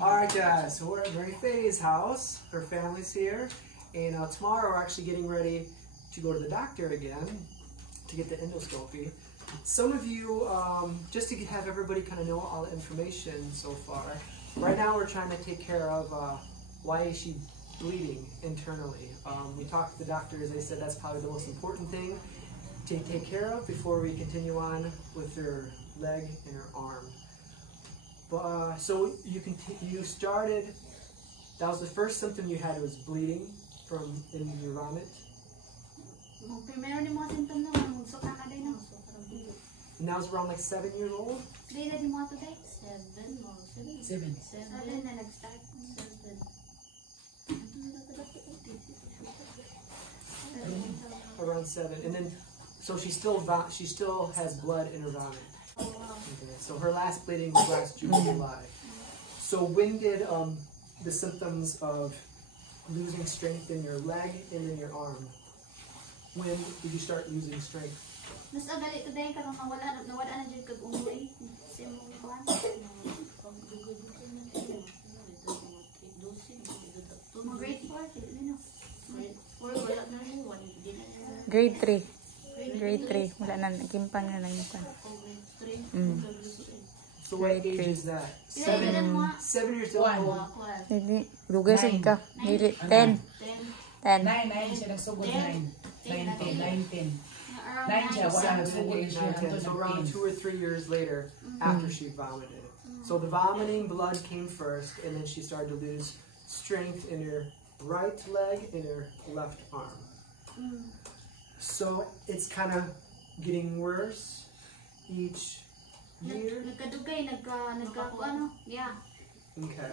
Alright guys, so we're at Mary Faye's house. Her family's here. And tomorrow we're actually getting ready to go to the doctor again to get the endoscopy. Some of you, just to have everybody kind of know all the information so far, right now we're trying to take care of why is she bleeding internally. We talked to the doctors, they said that's probably the most important thing to take care of before we continue on with her leg and her arm. But, so you started, that was the first symptom you had, was bleeding from in your vomit? And that was around like 7 years old? Around 7. And then, so she still has blood in her vomit. Okay, so her last bleeding was last June, July. So when did the symptoms of losing strength in your leg and in your arm, when did you start losing strength? Grade 3. Grade 3. Wala na, nagkimpang na lang yung pan. So what age is that? 7 years old? Hindi. Lugasin ka. Hindi. 10. 10. 9 siya nagsugod 9. 9, 10. 9 siya, wala nagsugod siya. So around 2 or 3 years later, after she vomited. So the vomiting blood came first, and then she started to lose strength in her right leg and her left arm. So it's kind of getting worse each year. Yeah. Okay.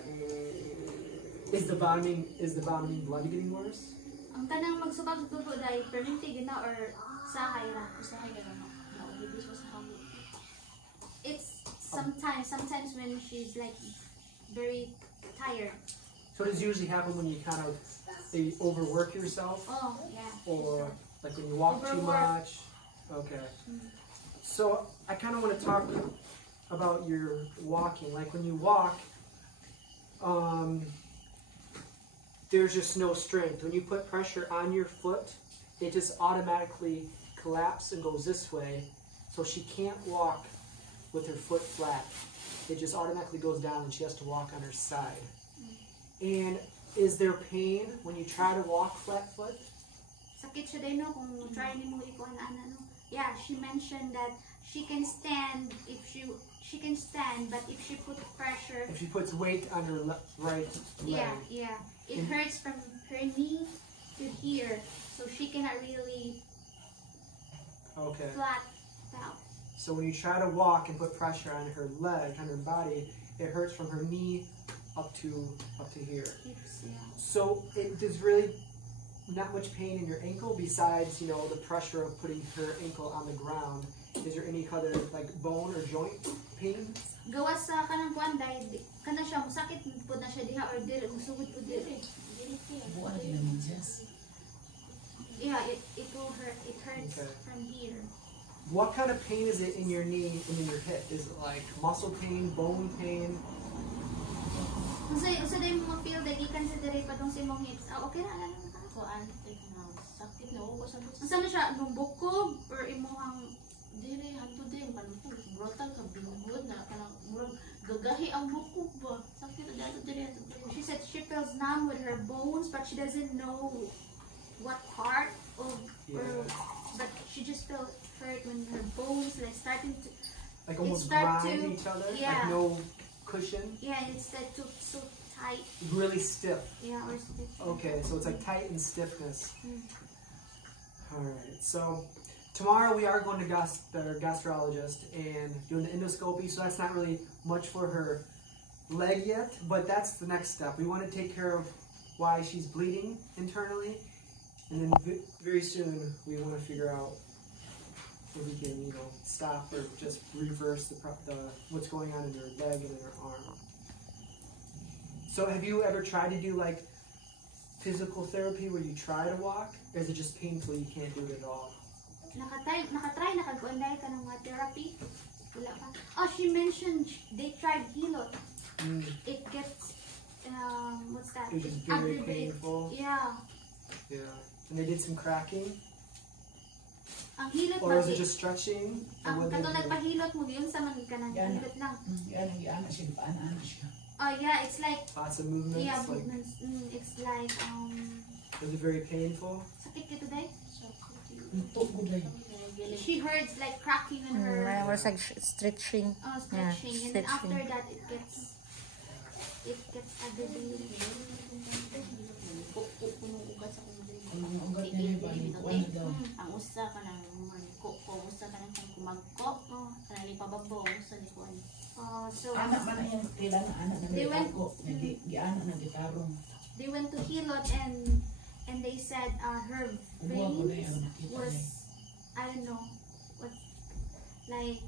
Is the vomiting blood getting worse? Ang tanang magsubag tubo dahil perminti gina or sahay ra. It's sometimes when she's like very tired. So does it usually happen when you kind of overwork yourself? Oh, yeah. Or like when you walk too much? Okay. So I kind of want to talk about your walking. Like when you walk, there's just no strength. When you put pressure on your foot, it just automatically collapses and goes this way. So she can't walk with her foot flat. It just automatically goes down and she has to walk on her side. And is there pain when you try to walk flat foot? Sakit siya din no kung try ni mo ikuan ana no. Yeah, she mentioned that she can stand but if she puts pressure, if she puts weight on her right leg. Yeah. It hurts from her knee to here, so she cannot really flat out. So when you try to walk and put pressure on her leg, on her body, it hurts from her knee up to here. So there's really not much pain in your ankle besides, you know, the pressure of putting her ankle on the ground. Is there any other like bone or joint pain? Gawas sa kanang kuan dahil kana siya musakit pud na siya diha or dili musugod pud dili. Yeah, it will hurt. It hurts from here. What kind of pain is it in your knee and in your hip? Is it like muscle pain, bone pain? Usa day mo feel that you consider pa dong sa imong hips. Okay ra lang kuan. Sakit no usa na siya nung bukog or imong dili hanto din panpo brotal ka bingod na kanang murag gagahi ang bukog ba sakit dato diri. She said she feels numb with her bones but she doesn't know what part of but she just felt hurt when her bones like starting to like almost grind each other, like no cushion. Yeah, it's like so tight. Really stiff. Yeah, or stiff. Okay, so it's like tight and stiffness. All right, so tomorrow we are going to the gastrologist and doing the endoscopy, so that's not really much for her leg yet, but that's the next step. We want to take care of why she's bleeding internally, and then very soon we want to figure out if we can, you know, stop or just reverse what's going on in her leg and in her arm. So have you ever tried to do like physical therapy where you try to walk, or is it just painful, you can't do it at all? Nakatry ka ng therapy? Wala pa. Oh, she mentioned they tried hilot. It gets what's that? It was just very painful. Yeah. Yeah. And they did some cracking. Ang hilot Or was it just stretching? Ang Or what kato they did? nagpahilot mo yun sa man ka nang Yan. hilot lang. Yan ang iana siya, paano siya. Oh yeah, it's like Lots of movements. yeah, Like, movements. It's like was it very painful? sakit ka today? Tugod lang. She heard like cracking on her Was like stretching. stretching, and then after stretching. that it gets aggravating. Ang ugat niya ba, wala daw. Ang usa ka nang ko usa ka nang kumagko. Kanang ipababaw usa ni kuan. So Anak man na yung kailan na anak na may ako. Giana na gitarong. they went to Hilot and they said her veins was I don't know what like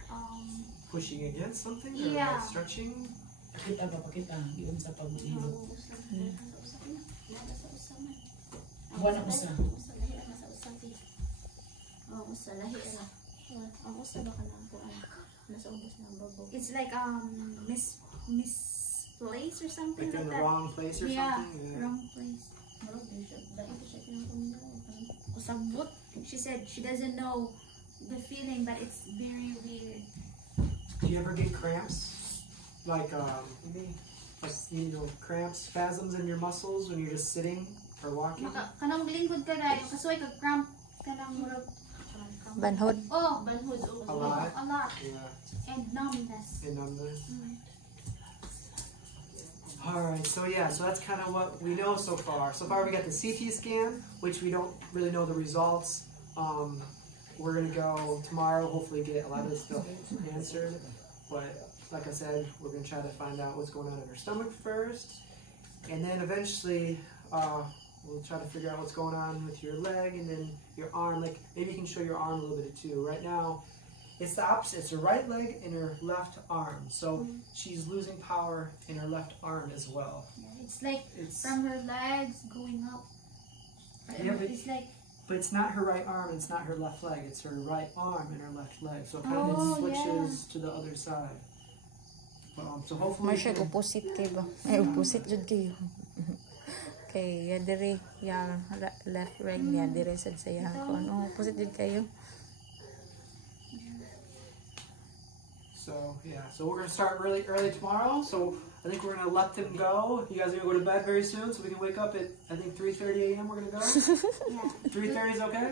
Pushing against something? Or Yeah. like stretching? Pakita ba, pakita. Yun sa pag-ilot. Wala mo sa. Usa lahi ra. Ang usa ba kanang kuan? Nasa ubos na babaw. it's like misplaced or something Like they're in like the that. wrong place or Yeah, something? Yeah. wrong place. Murag di siya dai ko siya kinang Usabot. She said she doesn't know the feeling, but it's very weird. Do you ever get cramps? Like, cramps, spasms in your muscles when you're just sitting or walking? Kanang lingkod ka dahil kasuway ka cramp kanang murag. Banhod. Oh, banhud A lot? a lot Yeah. and numbness. And numbness. Alright, so yeah, so that's kind of what we know so far. So far we got the CT scan, which we don't really know the results. We're going to go tomorrow, hopefully get a lot of this stuff answered. But like I said, we're going to try to find out what's going on in her stomach first. And then eventually we'll try to figure out what's going on with your leg and then your arm. Like maybe you can show your arm a little bit too. Right now, it's the opposite. It's her right leg and her left arm. So she's losing power in her left arm as well. Yeah, it's like from her legs going up. Yeah, but It's like it's not her right arm, it's not her left leg. It's her right arm and her left leg. So it kind of Oh, switches to the other side. So hopefully... Mo siya opposite kay ba? Ay, opposite jud kayo. Okay, dire yang left leg niya dire sad sa yang ko. Ano, opposite jud kayo. So yeah, so we're gonna start really early tomorrow. So I think we're gonna let them go. You guys are gonna go to bed very soon, so we can wake up at I think 3:30 a.m. We're gonna go. 3:30 is okay.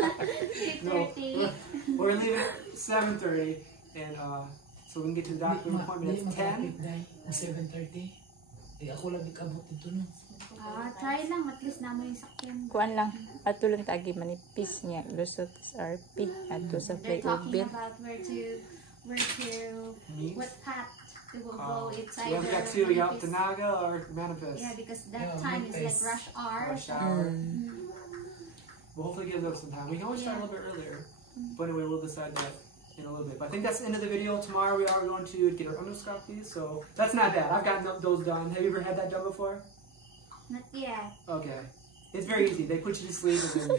3:30. We're leaving at 7:30, and so we can get to the doctor appointment at 10. 7:30. Ako lang ikabot dito no. Try lang at least naman yung sakyan. Kuan lang. Ato lang tagi manipis niya. Lusot sa RP. Ato sa They're play talking bit. about where to Meet? what path to go. It's So we have got two. You got Manipis. Tanaga or Manifest. Yeah, because that Yeah, time is like Manipis. rush hour. Rush hour. We'll hopefully give them some time. We can always start a little bit earlier. But anyway, we'll decide that in a little bit. But I think that's the end of the video. Tomorrow we are going to get our endoscopy. So that's not bad. I've gotten those done. Have you ever had that done before? Not yet. Okay. It's very easy. They put you to sleep and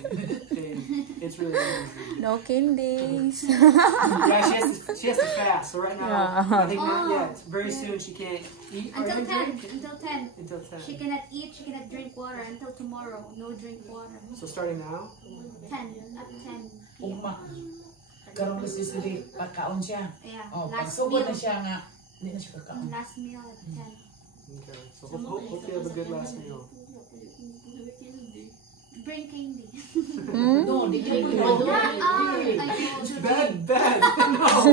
then it's really easy. No candies. Yeah, she has to fast. So right now, Yeah. I think not yet. Very soon she can't eat or Until even 10. drink. Until 10. Until 10. She cannot eat, she cannot drink water until tomorrow. No drink water. So starting now? 10. At 10. Ugma. Karong gusto sila pagkaon siya. Yeah. Oh, Last pagsugod meal. na siya nga, hindi na siya kakaon. Last meal at 10. Okay. So hopefully you have a good last meal. Bring candy. No, di kayo Bad. No.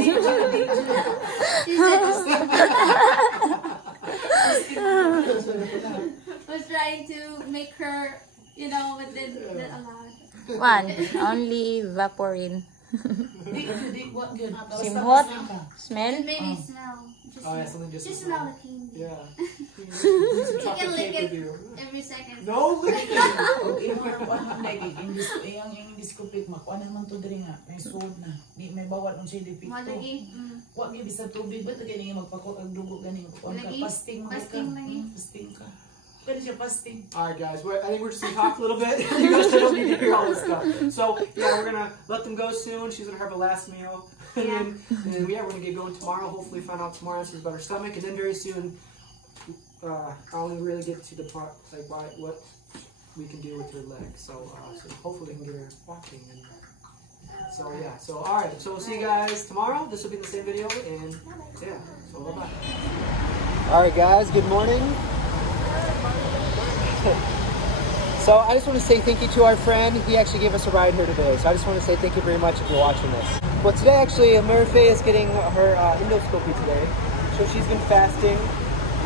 Was trying to make her, but then not allowed. One. Only Vaporin. Di, what good? Simhot. Smell. Maybe smell. Oh, yeah, something just Just smell the candy. Yeah. You can lick it you. every second. No licking. Kung i-work on ang lagi, yung endoscopic, makuha naman to diri nga, may sud na. Di may bawal ang siya dipito. Malagi. Huwag yung bisa tubig, ba't gani nga magpakot ang dugo gani nga kukuha ka? Lagi? Fasting mga ka. Fasting lagi? Fasting ka. Pwede siya fasting. Alright guys, I think we're just gonna talk a little bit. You guys don't need to hear all this stuff. So yeah, we're gonna let them go soon. She's gonna have her last meal. And then we're gonna get going tomorrow. Hopefully find out some more answers about her stomach. And then very soon, I only really get to the part like what we can do with her leg. So hopefully we can get her walking. And so yeah. So all right. So we'll see you guys tomorrow. This will be the same video. And yeah. So bye bye. All right, guys. Good morning. So I just want to say thank you to our friend. He actually gave us a ride here today. So I just want to say thank you very much if you're watching this. Well, today actually, Mary Faye is getting her endoscopy today. So she's been fasting,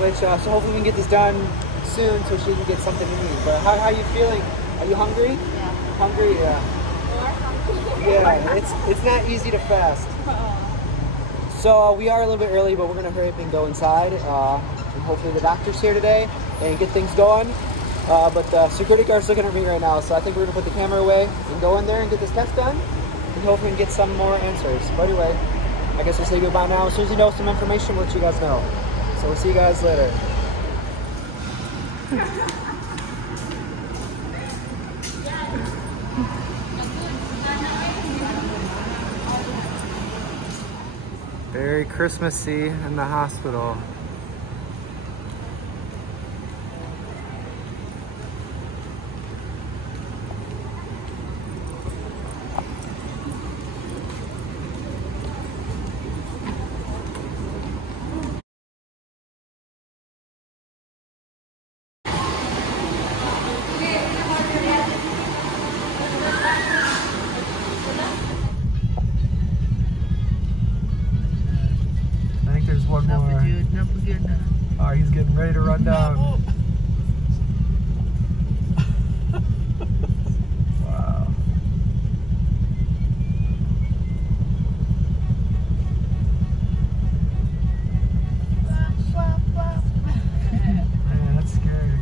which so hopefully we can get this done soon so she can get something to eat. But how are you feeling? Are you hungry? Yeah. Hungry? Yeah. Yeah, it's not easy to fast. So we are a little bit early, but we're going to hurry up and go inside. And hopefully the doctor's here today and get things going. But the security guard's looking at me right now, so I think we're going to put the camera away and go in there and get this test done. And hopefully we can get some more answers. But anyway, I guess we'll say goodbye now. As soon as we know some information, we'll let you guys know. So we'll see you guys later. Very Christmassy in the hospital. One more. Oh, he's getting ready to run down. Wow. Man, that's scary.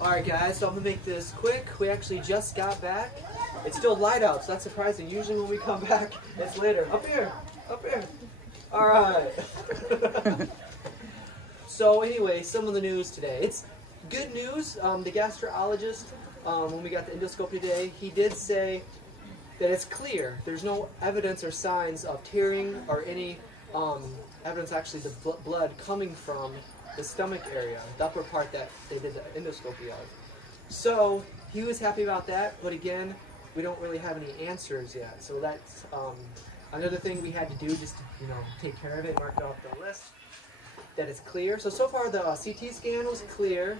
Alright guys, so I'm going to make this quick. We actually just got back. It's still light out, so that's surprising. Usually when we come back, it's later. Up here! Up here! Alright. So anyway, some of the news today. It's good news. The gastrologist, when we got the endoscopy today, he did say that it's clear. There's no evidence or signs of tearing or any evidence actually the blood coming from the stomach area, the upper part that they did the endoscopy of. So he was happy about that, but again, we don't really have any answers yet. So that's another thing we had to do just to, take care of it, mark it off the list, that it's clear. So far the CT scan was clear.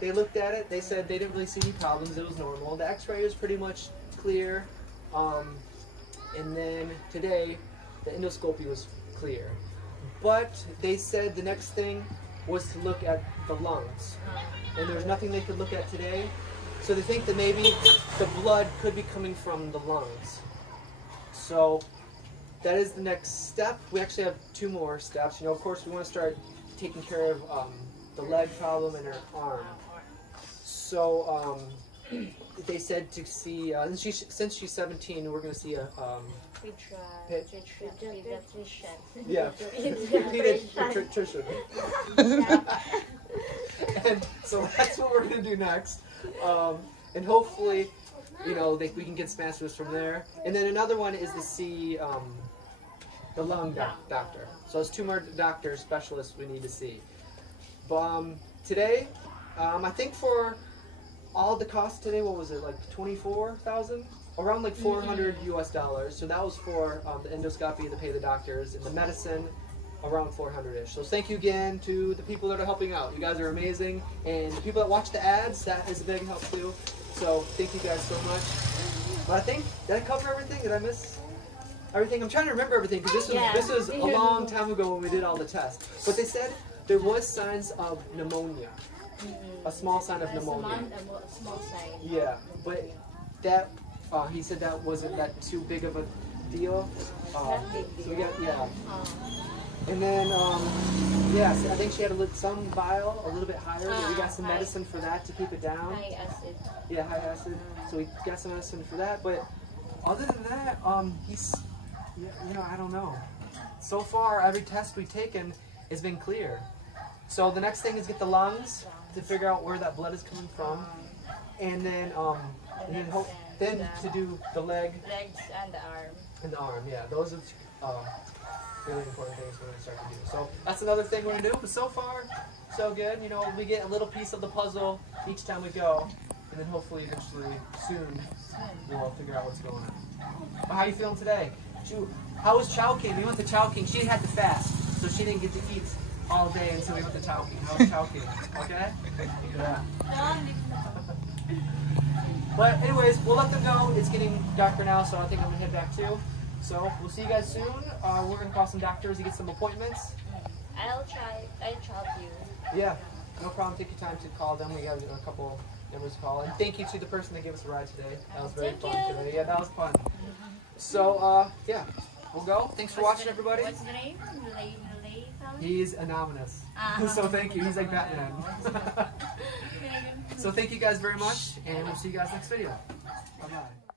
They looked at it, they said they didn't really see any problems, it was normal. The x-ray was pretty much clear. And then today, the endoscopy was clear. But they said the next thing was to look at the lungs. And there's nothing they could look at today. So they think that maybe the blood could be coming from the lungs. So that is the next step. We actually have 2 more steps. Of course, we want to start taking care of the leg problem in her arm. So they said to see, since she's 17, we're going to see a pediatrician. And so that's what we're going to do next. And hopefully, we can get some answers from there. And then another one is to see the lung doctor. So there's 2 more doctors, specialists we need to see. But today, I think for all the costs today, what was it, like 24,000? Around like $400 US. So that was for the endoscopy to pay the doctors, and the medicine around 400-ish. So thank you again to the people that are helping out. You guys are amazing, and the people that watch the ads, that is a big help too. So thank you guys so much. But I think, did I cover everything? Did I miss everything? I'm trying to remember everything because this was a long time ago when we did all the tests. But they said there was signs of pneumonia. A small sign of pneumonia. A small sign. Yeah, but that he said that wasn't that too big of a deal. So we got And then, yes, I think she had some vial a little bit higher, but we got some high. medicine for that to keep it down. High acid. Yeah, high acid. So we got some medicine for that, but other than that, he's, you know, I don't know. So far, every test we've taken has been clear. So the next thing is get the lungs to figure out where that blood is coming from, and then then to do the legs and the arm. and the arm. Yeah, those are really important things we're gonna start to do. So that's another thing we're gonna do. But so far, so good. You know, we get a little piece of the puzzle each time we go, and then hopefully eventually soon we'll figure out what's going on. But how are you feeling today? How was Chowking? We went to Chowking. She had to fast, so she didn't get to eat all day until we went to Chowking. How was Chowking? Okay? Yeah. But anyways, we'll let them go. It's getting darker now, so I think I'm gonna head back too. So we'll see you guys soon. We're gonna call some doctors to get some appointments. I'll help you. Yeah, no problem. Take your time to call them. We got a couple numbers to call. And thank you to the person that gave us a ride today. That was very fun today. Yeah, that was fun. So yeah, we'll go. Thanks for watching, everybody. What's the name? He's anonymous. So thank you. He's like Batman. So thank you guys very much, and we'll see you guys next video. Bye-bye.